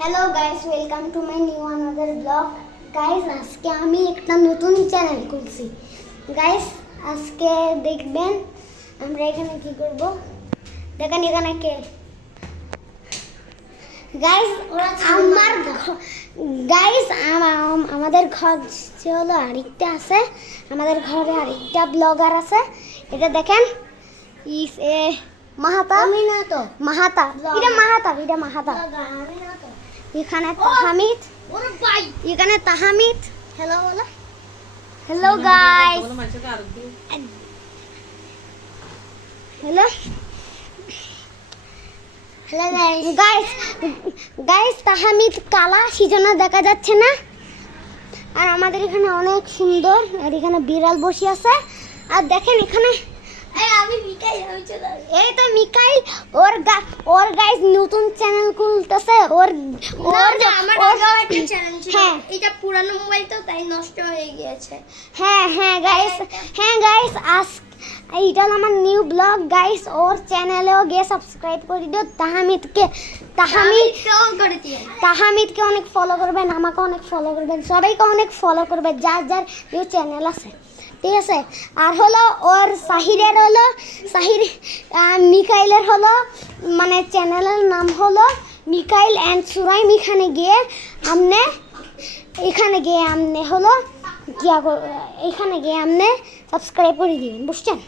Hello guys, welcome to my new another blog. Guys, আজকে আমি একটা নতুন চ্যানেল খুলছি। গাইস, আজকে দেখবেন আমরা এখানে কি করব। দেখেন এখানে কে। গাইস, আমাদের ঘর যে হলো আরেকটা আছে, আমাদের ঘরে আরেকটা ব্লগার আছে। এটা দেখেন, ইস এ মাহাতা। আমি না তো মাহাতা, এটা মাহাতা। এখানে তাহমিদ, এখানে তাহমিদ। হ্যালো বলো। Hello guys, hello hello guys. Guys, Tahmid কালা, সেজন্য দেখা যাচ্ছে না। আর আমাদের এখানে অনেক সুন্দর, আর এখানে বিড়াল বসে আছে। আর দেখেন এখানে এই তো মিকাইল, ওর গাইস নতুন চ্যানেল খুলতেছে। একটা চ্যানেল ছিল, হ্যাঁ। এটা পুরানো মোবাইল তো তাই নষ্ট হয়ে গিয়েছে। হ্যাঁ গাইস, এইটা আমার নিউ ব্লগ গাইস। ওর চ্যানেলেও গিয়ে সাবস্ক্রাইব করে দিও। তাহমিদকে অনেক ফলো করবেন, আমাকে অনেক ফলো করবেন, সবাইকে অনেক ফলো করবেন যার যার নিউ চ্যানেল আছে, ঠিক আছে। আর হলো ওর মিকাইলের হলো মানে চ্যানেলের নাম হলো মিকাইল অ্যান্ড সুরাইম। এখানে গিয়ে আমনে হলো এখানে গিয়ে আমনে সাবস্ক্রাইব করে দিবেন, বুঝছেন।